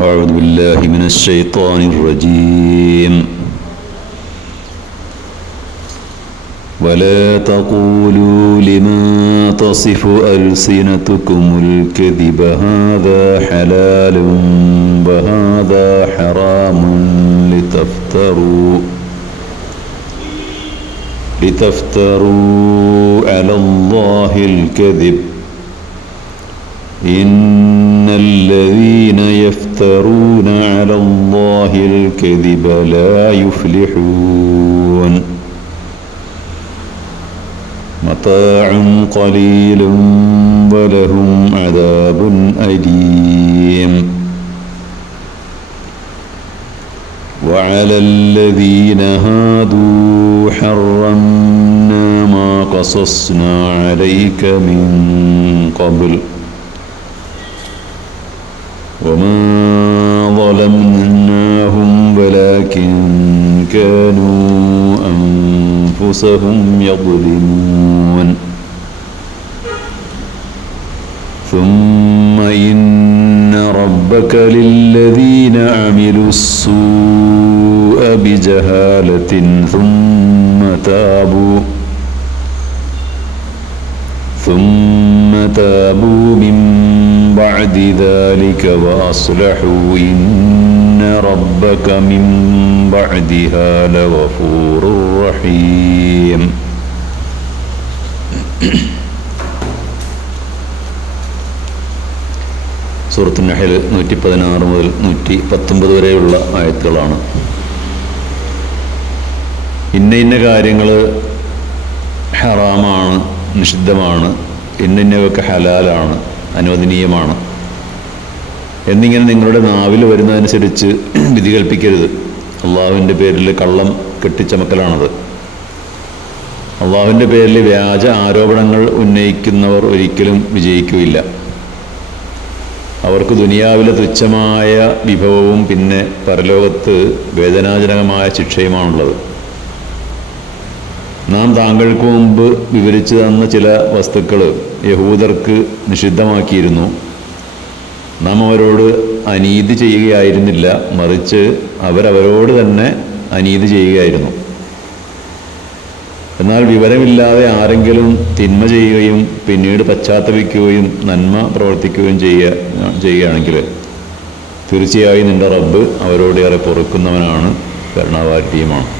أعوذ بالله من الشيطان الرجيم. ولا تقولوا لما تصف ألسنتكم الكذب هذا حلال وهذا حرام لتفتروا لتفتروا على الله الكذب. إن الذين يفترون على الله الكذب لا يفلحون. متاع قليل ولهم عذاب أليم. وعلى الذين هادوا حرمنا ما قصصنا عليك من قبل. وما ظلمناهم ولكن كانوا أنفسهم يظلمون. ثم إن ربك للذين عملوا السوء بجهالة ثم تابوا ثم تابوا من بعد ذلك وأصلحوا إن ربك من بعدها لغفور رحيم സൂറത്ത് നഹൽ നൂറ്റി പതിനാറ് മുതൽ നൂറ്റി പത്തൊമ്പത് വരെയുള്ള ആയത്തുകളാണ് ഇന്ന ഇന്ന കാര്യങ്ങൾ ഹറാമാണ് നിഷിദ്ധമാണ് ഇന്ന ഇന്നവയൊക്കെ ഹലാലാണ് അനുവദനീയമാണ്. എന്നിങ്ങനെ നിങ്ങളുടെ നാവിൽ വരുന്നതനുസരിച്ച് വിധി കൽപ്പിക്കരുത്. അള്ളാഹുവിന്റെ പേരിൽ കള്ളം കെട്ടിച്ചമക്കലാണത്. അള്ളാഹുവിന്റെ പേരിൽ വ്യാജ ആരോപണങ്ങൾ ഉന്നയിക്കുന്നവർ ഒരിക്കലും വിജയിക്കുകയില്ല. അവർക്ക് ദുനിയാവിലെ തുച്ഛമായ വിഭവവും പിന്നെ പരലോകത്ത് വേദനാജനകമായ ശിക്ഷയുമാണുള്ളത്. നാം താങ്കൾക്ക് മുമ്പ് വിവരിച്ചു തന്ന ചില വസ്തുക്കൾ യഹൂദർക്ക് നിഷിദ്ധമാക്കിയിരുന്നു. നാം അവരോട് അനീതി ചെയ്യുകയായിരുന്നില്ല മറിച്ച് അവരവരോട് തന്നെ അനീതി ചെയ്യുകയായിരുന്നു. എന്നാൽ വിവരമില്ലാതെ ആരെങ്കിലും തിന്മ ചെയ്യുകയും പിന്നീട് പശ്ചാത്തപിക്കുകയും നന്മ പ്രവർത്തിക്കുകയും ചെയ്യുക ചെയ്യുകയാണെങ്കിൽ തീർച്ചയായും നിന്റെ റബ്ബ് അവരോട് ഏറെ പൊറുക്കുന്നവനാണ് കരുണാവാരിയുമാണ്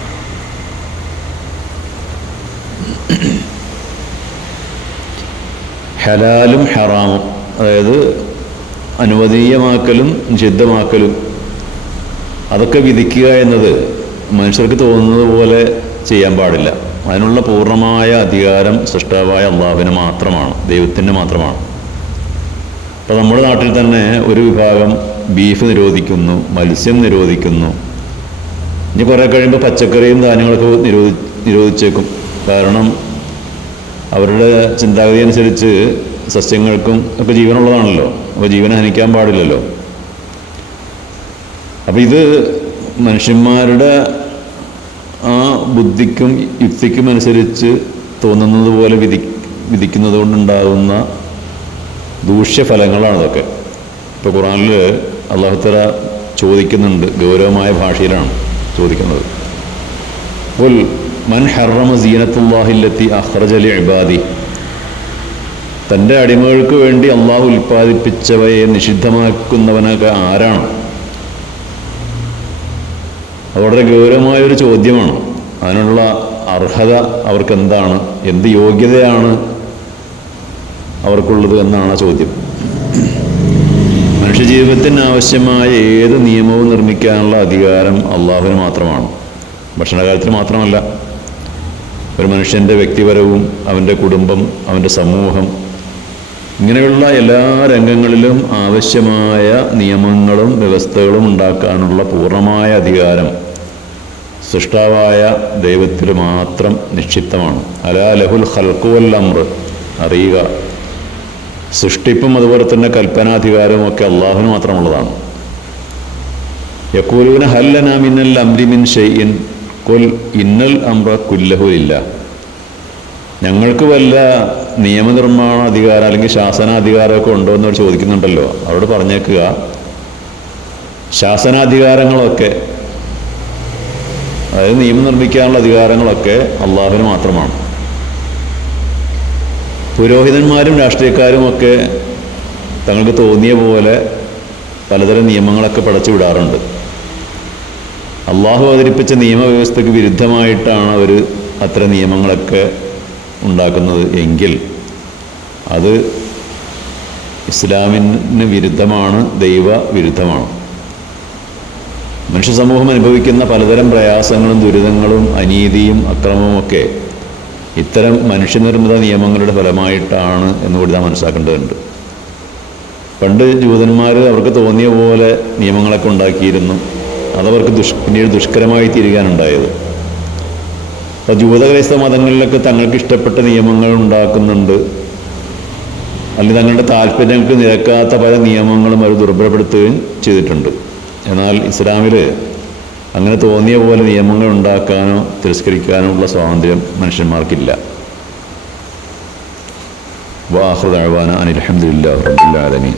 ഹലാലും ഹറാമും. അതായത് അനുവദീയമാക്കലും നിഷിദ്ധമാക്കലും. അതൊക്കെ വിധിക്കുക എന്നത് മനുഷ്യർക്ക് തോന്നുന്നത് പോലെ ചെയ്യാൻ പാടില്ല. അതിനുള്ള പൂർണമായ അധികാരം സൃഷ്ടാവായ അള്ളാഹുവിന് മാത്രമാണ് ദൈവത്തിന് മാത്രമാണ്. അപ്പോൾ നമ്മുടെ നാട്ടിൽ തന്നെ ഒരു വിഭാഗം ബീഫ് നിരോധിക്കുന്നു മത്സ്യം നിരോധിക്കുന്നു. ഇനി കുറേ കഴിയുമ്പോൾ പച്ചക്കറിയും ധാന്യങ്ങളൊക്കെ നിരോധി നിരോധിച്ചേക്കും. കാരണം അവരുടെ ചിന്താഗതി അനുസരിച്ച് സസ്യങ്ങൾക്കും ഒക്കെ ജീവനുള്ളതാണല്ലോ. അപ്പോൾ ജീവനെ ഹനിക്കാൻ പാടില്ലല്ലോ. അപ്പോൾ ഇത് മനുഷ്യന്മാരുടെ ആ ബുദ്ധിക്കും യുക്തിക്കും അനുസരിച്ച് തോന്നുന്നത് പോലെ വിധി വിധിക്കുന്നത് കൊണ്ടുണ്ടാകുന്ന ദൂഷ്യഫലങ്ങളാണ് ഇതൊക്കെ. ഇപ്പോൾ ഖുറാനിൽ അള്ളാഹുത്തല ചോദിക്കുന്നുണ്ട് ഗൗരവമായ ഭാഷയിലാണ് ചോദിക്കുന്നത്. ഉൽ മൻ സീനത്തുല്ലാഹില്ലത്തി ഇബാദി തന്റെ അടിമകൾക്ക് വേണ്ടി അള്ളാഹു ഉൽപ്പാദിപ്പിച്ചവയെ നിഷിദ്ധമാക്കുന്നവനൊക്കെ ആരാണ്? അവരുടെ ഗൗരവമായൊരു ചോദ്യമാണ്. അതിനുള്ള അർഹത അവർക്ക് എന്താണ് എന്ത് യോഗ്യതയാണ് അവർക്കുള്ളത് എന്നാണ് ആ ചോദ്യം. മനുഷ്യജീവിതത്തിന് ആവശ്യമായ ഏത് നിയമവും നിർമ്മിക്കാനുള്ള അധികാരം അള്ളാഹുവിന് മാത്രമാണ്. ഭക്ഷണകാലത്തിന് മാത്രമല്ല. ഒരു മനുഷ്യന്റെ വ്യക്തിപരവും അവന്റെ കുടുംബം അവന്റെ സമൂഹം ഇങ്ങനെയുള്ള എല്ലാ രംഗങ്ങളിലും ആവശ്യമായ നിയമങ്ങളും വ്യവസ്ഥകളും ഉണ്ടാക്കാനുള്ള പൂർണമായ അധികാരം സൃഷ്ടാവായ ദൈവത്തിൽ മാത്രം നിക്ഷിപ്തമാണ്. അലാ ലഹുൽ ഹൽക്കുവൽ അമ്ര അറിയുക. സൃഷ്ടിപ്പും അതുപോലെ തന്നെ കൽപ്പനാധികാരവും ഒക്കെ അള്ളാഹുവിന് മാത്രമുള്ളതാണ്. യക്കൂലൂന ഹല്ലന മിന്നൽ അംരിമിൻ ഷെയ്യിൻ കൊൽ ഇന്നൽ അമ്ര കുല്ലഹു ഇല്ല. ഞങ്ങൾക്ക് വല്ല നിയമനിർമ്മാണ അധികാരം അല്ലെങ്കിൽ ശാസനാധികാരമൊക്കെ ഉണ്ടോ എന്നവർ ചോദിക്കുന്നുണ്ടല്ലോ. അവരോട് പറഞ്ഞേക്കുക. ശാസനാധികാരങ്ങളൊക്കെ അതായത് നിയമം നിർമ്മിക്കാനുള്ള അധികാരങ്ങളൊക്കെ അള്ളാഹുവിന് മാത്രമാണ്. പുരോഹിതന്മാരും രാഷ്ട്രീയക്കാരും ഒക്കെ തങ്ങൾക്ക് തോന്നിയ പോലെ പലതരം നിയമങ്ങളൊക്കെ പടച്ചു വിടാറുണ്ട്. അള്ളാഹു അവതരിപ്പിച്ച നിയമവ്യവസ്ഥയ്ക്ക് വിരുദ്ധമായിട്ടാണ് അവർ അത്ര നിയമങ്ങളൊക്കെ ഉണ്ടാക്കുന്നത് എങ്കിൽ അത് ഇസ്ലാമിന് വിരുദ്ധമാണ് ദൈവ വിരുദ്ധമാണ്. മനുഷ്യ സമൂഹം അനുഭവിക്കുന്ന പലതരം പ്രയാസങ്ങളും ദുരിതങ്ങളും അനീതിയും അക്രമവും ഒക്കെ ഇത്തരം മനുഷ്യനിർമ്മിത നിയമങ്ങളുടെ ഫലമായിട്ടാണ് എന്ന് കൂടി നാം മനസ്സിലാക്കേണ്ടതുണ്ട്. പണ്ട് ജൂതന്മാർ അവർക്ക് തോന്നിയ പോലെ നിയമങ്ങളൊക്കെ ഉണ്ടാക്കിയിരുന്നു. അതവർക്ക് ദുഷ് പിന്നീട് ദുഷ്കരമായി തീരുകയാണുണ്ടായത്. അപ്പോൾ ജൂതക്രൈസ്തവ മതങ്ങളിലൊക്കെ തങ്ങൾക്ക് ഇഷ്ടപ്പെട്ട നിയമങ്ങൾ ഉണ്ടാക്കുന്നുണ്ട്. അല്ലെങ്കിൽ തങ്ങളുടെ താല്പര്യങ്ങൾക്ക് നിരക്കാത്ത പല നിയമങ്ങളും അവർ ദുർബലപ്പെടുത്തുകയും ചെയ്തിട്ടുണ്ട്. എന്നാൽ ഇസ്ലാമിൽ അങ്ങനെ തോന്നിയ പോലെ നിയമങ്ങൾ ഉണ്ടാക്കാനോ തിരസ്കരിക്കാനോ ഉള്ള സ്വാതന്ത്ര്യം മനുഷ്യന്മാർക്കില്ല. വാഹൃദാന അനിൽഹമ്മദില്ലാ ആലമീൻ.